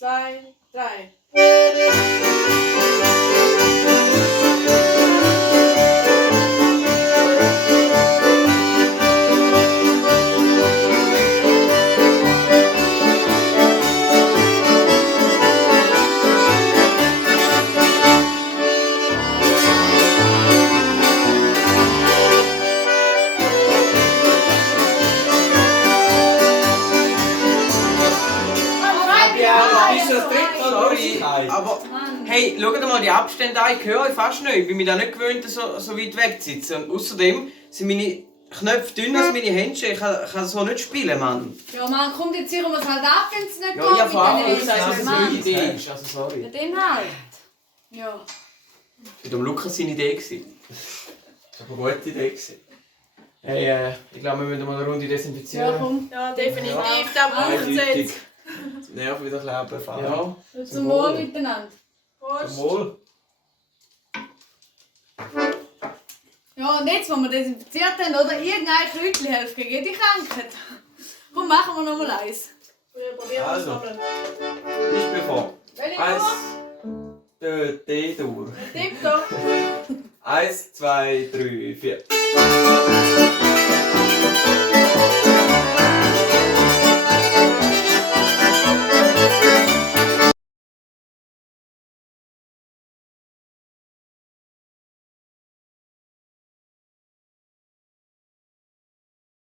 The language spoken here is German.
2, 3. Sorry, aber hey, schaut mal die Abstände an, ich höre euch fast nicht. Ich bin mir da nicht gewöhnt, so weit weg zu sitzen. Und außerdem sind meine Knöpfe dünner als meine Händchen. Ich kann so nicht spielen, Mann. Ja, Mann, kommt jetzt sicher was halt ab, wenn es nicht Ja, ich habe vor allem geht. gesagt, dass es meine Idee ist. Also sorry. Ja, dann halt. Ja. Das war Lukas seine Idee. Das war eine gute Idee. Hey, ich glaube, wir müssen mal eine Runde desinfizieren. Ja, komm. Ja, definitiv. Da braucht es jetzt. Die Nerven wieder Leben fahren. Ja. Zum Wohl miteinander. Zum Wohl. Ja, und jetzt, wo wir desinfiziert haben, oder irgendein Kräutchen hilft gegen die Krankheit. Komm, machen wir noch mal eins. Probieren wir es Also. nochmal. Ich bin vor. Welche Eins. Uhr? D durch. Tipptopp. 1, 2, 3, 4.